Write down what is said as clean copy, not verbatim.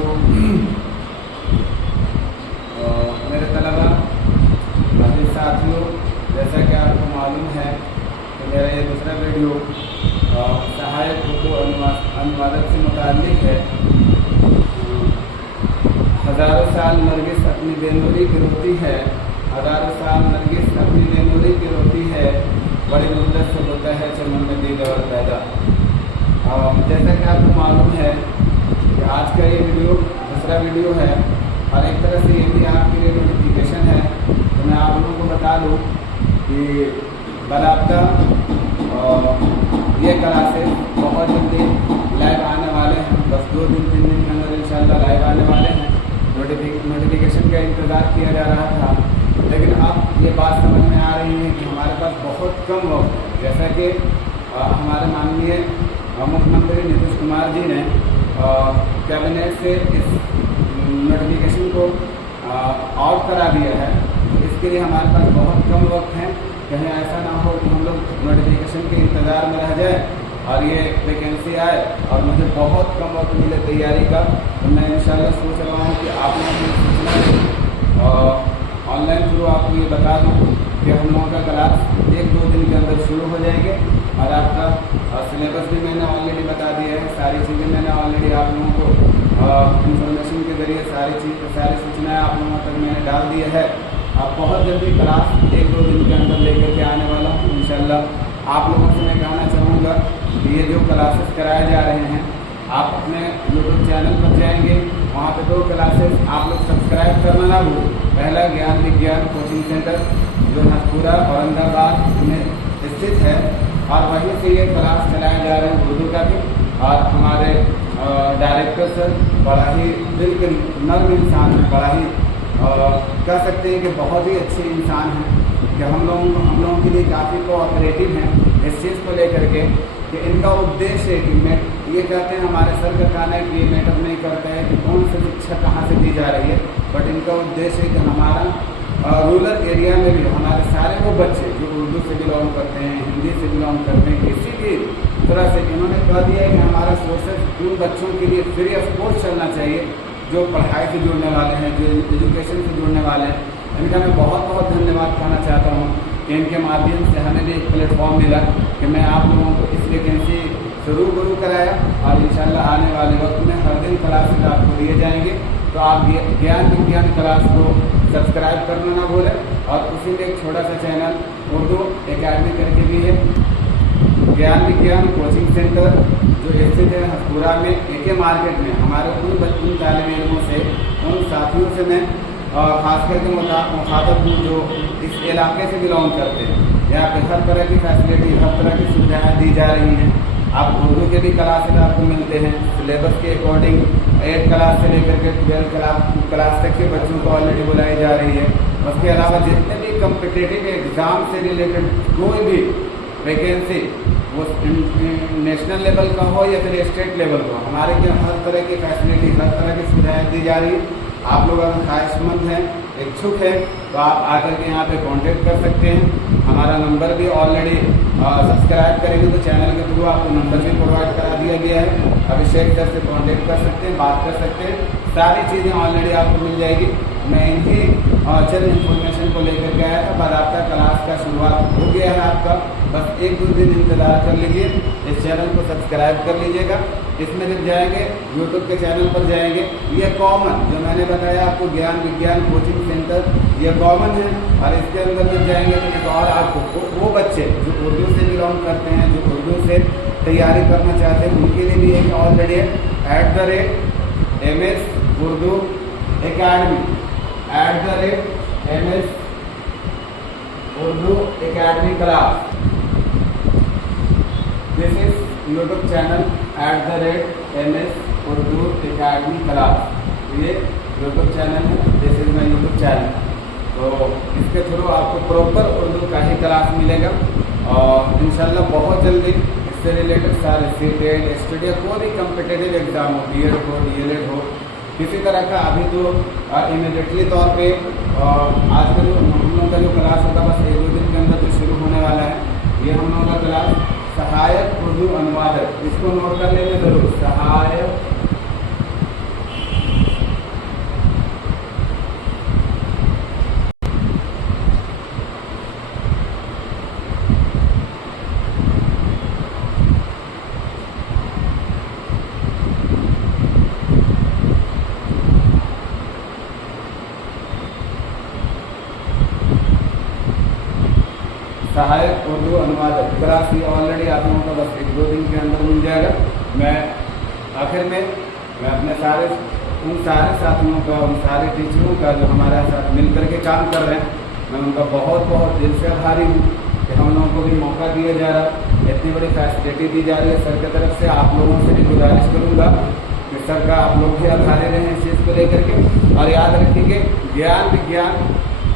जो मेरे तलबा अभी साथियों, जैसा कि आपको मालूम है कि मेरा ये दूसरा वीडियो सहायक उर्दू अनुवादक से मुताल्लिक़ है। हज़ारों साल नरगिस अपनी बेनूरी की रोती है, हज़ारों साल नरगिस अपनी बेनूरी की रोती है, बड़ी मुद्दत से होता है चमन में दीदार पैदा। जैसा कि आपको मालूम है कि आज का ये वीडियो दूसरा वीडियो है और एक तरह से ये भी आपके लिए नोटिफिकेशन है। तो मैं आप लोगों को बता दूँ कि बाकायदा ये क्लासेस बहुत जल्दी लाइव आने वाले हैं। बस 2-3 दिन के अंदर इंशाल्लाह लाइव आने वाले हैं। नोटिफिकेशन का इंतज़ार किया जा रहा था, लेकिन अब ये बात समझ में आ रही है कि हमारे पास बहुत कम वक्त है। जैसा कि हमारे माननीय मुख्यमंत्री नीतीश कुमार जी ने कैबिनेट से इस नोटिफिकेशन को आउट करा दिया है। इसके लिए हमारे पास बहुत कम वक्त है। कहीं ऐसा ना हो कि हम लोग नोटिफिकेशन के इंतज़ार में रह जाए और ये वैकेंसी आए और मुझे बहुत कम वक्त मिले तैयारी का। तो मैं इंशाल्लाह सोच रहा हूँ कि आप लोगों की सूचना ऑनलाइन थ्रू आपको ये बता दूँ कि हम लोगों का क्लास 1-2 दिन के अंदर शुरू हो जाएंगे और आपका सिलेबस भी मैंने ऑलरेडी बता दिया है। सारी चीज़ें मैंने ऑलरेडी आप लोगों को इंफॉर्मेशन के ज़रिए सारी सूचनाएँ आप लोगों तक मैंने डाल दिया है। आप बहुत जल्दी क्लास 1-2 दिन के अंदर लेकर के आने वाला हूँ इंशाल्लाह। आप लोगों से मैं कहना चाहूँगा कि ये जो क्लासेस कराए जा रहे हैं, आप अपने यूट्यूब चैनल पर जाएंगे, वहाँ पे 2 क्लासेस आप लोग सब्सक्राइब करना ना भूलें। पहला ज्ञान विज्ञान कोचिंग सेंटर जो हसपुरा औरंगाबाद में स्थित है और वहीं से ये क्लास चलाए जा रहे हैं उर्दू का भी। और हमारे डायरेक्टर सर बड़ा ही दिल के नर्म इंसान है, बड़ा ही कह सकते हैं कि बहुत ही अच्छे इंसान हैं कि हम लोगों के लिए काफ़ी कोऑपरेटिव हैं इस चीज़ को लेकर के कि इनका उद्देश्य है कि मैं ये कहते हैं, हमारे सर का कहना है कि ये मैटर नहीं करता है कि कौन सी शिक्षा कहाँ से दी जा रही है, बट इनका उद्देश्य है कि हमारा रूरल एरिया में भी हमारे सारे वो बच्चे जो उर्दू से बिलोंग करते हैं, हिंदी से बिलोंग करते हैं, किसी भी तरह से इन्होंने कह दिया है कि हमारा सोर्सेज उन बच्चों के लिए फ्री ऑफ कॉस्ट चलना चाहिए जो पढ़ाई से जुड़ने वाले हैं, जो एजुकेशन से जुड़ने वाले हैं। इनका मैं बहुत बहुत धन्यवाद कहना चाहता हूँ कि इनके माध्यम से हमें भी एक प्लेटफॉर्म मिला कि मैं आप लोगों को इस वैकेंसी से रूबरू कराया और इंशाल्लाह आने वाले वक्त में हर दिन क्लासेस आपको दिए जाएंगे। तो आप ज्ञान विज्ञान क्लास को सब्सक्राइब करना ना भूलें। और उसी में एक छोटा सा चैनल उर्दू एकेडमी करके भी है, ज्ञान विज्ञान कोचिंग सेंटर जो स्थित है हसपुरा में AK मार्केट में। हमारे उन तालिब इल्मों से, उन साथियों से मैं खास करके मुखातब हूँ जो इस इलाके से बिलोंग करते हैं। यहाँ पे हर तरह की फैसिलिटी, हर तरह की सुविधाएँ दी जा रही हैं। आप उर्दू के भी क्लासेस आपको मिलते हैं सिलेबस के अकॉर्डिंग। 8 क्लास से लेकर के 12 क्लास तक के बच्चों को ऑलरेडी बुलाई जा रही है। उसके अलावा जितने भी कम्पिटिटिव एग्ज़ाम से रिलेटेड कोई भी वैकेंसी, वो नेशनल लेवल का हो या फिर स्टेट लेवल का, हमारे यहाँ हर तरह की फैसिलिटी, हर तरह की सुविधाएँ दी जा रही है। आप लोग अगर ख्वाहिशमंद हैं, इच्छुक हैं, तो आप आकर के यहाँ पे कांटेक्ट कर सकते हैं। हमारा नंबर भी ऑलरेडी सब्सक्राइब करेंगे तो चैनल के थ्रू आपको नंबर भी प्रोवाइड करा दिया गया है। अभिषेक सर से कांटेक्ट कर सकते हैं, बात कर सकते हैं, सारी चीज़ें ऑलरेडी आपको मिल जाएगी। मैं इन्हीं चंद इन्फॉर्मेशन को लेकर के आया था। बाकायदा क्लास का शुरुआत हो गया है आपका, बस 1-2 दिन इंतज़ार कर लीजिए। इस चैनल को सब्सक्राइब कर लीजिएगा। इसमें जब जाएंगे यूट्यूब के चैनल पर जाएंगे, ये कॉमन जो मैंने बताया आपको ज्ञान विज्ञान कोचिंग सेंटर, ये कॉमन है। और इसके अंदर जब जाएंगे तो एक और आपको वो बच्चे जो उर्दू से बिलोंग करते हैं, जो उर्दू से तैयारी करना चाहते हैं, उनके लिए भी एक already @MS Urdu academy, @MS Urdu academy class, this is YouTube channel @MS Urdu academy class. ये यूट्यूब चैनल है, this is my YouTube channel. तो इसके थ्रू आपको प्रॉपर उर्दू का ही क्लास मिलेगा और इंशाल्लाह बहुत जल्दी इससे रिलेटेड सारे CTET, STD, कोई भी कम्पिटेटिव एग्ज़ाम हो, B.Ed हो, DLED हो, किसी तरह का अभी तो इमीडिएटली तौर पे आज का जो हम लोगों का जो क्लास होगा बस 1-2 दिन के अंदर जो शुरू होने वाला है। ये हम लोगों का क्लास सहायक उर्दू अनुवादक, इसको नोट कर लेंगे जरूर, सहायक सहायक उर्दू अनुवादक ग्राफी ऑलरेडी आप लोगों का बस 1-2 दिन के अंदर मिल जाएगा। मैं आखिर में मैं अपने उन सारे साथियों का, उन सारे टीचरों का जो हमारे साथ मिल करके काम कर रहे हैं, मैं उनका बहुत बहुत दिल से आभारी हूँ कि हम लोगों को भी मौका दिया जा रहा है, इतनी बड़ी फैसिलिटी दी जा रही है सर की तरफ से। आप लोगों से भी गुजारिश करूँगा कि सर का आप लोग भी आभारी रहें इस चीज़ को लेकर के। और याद रखिए ज्ञान विज्ञान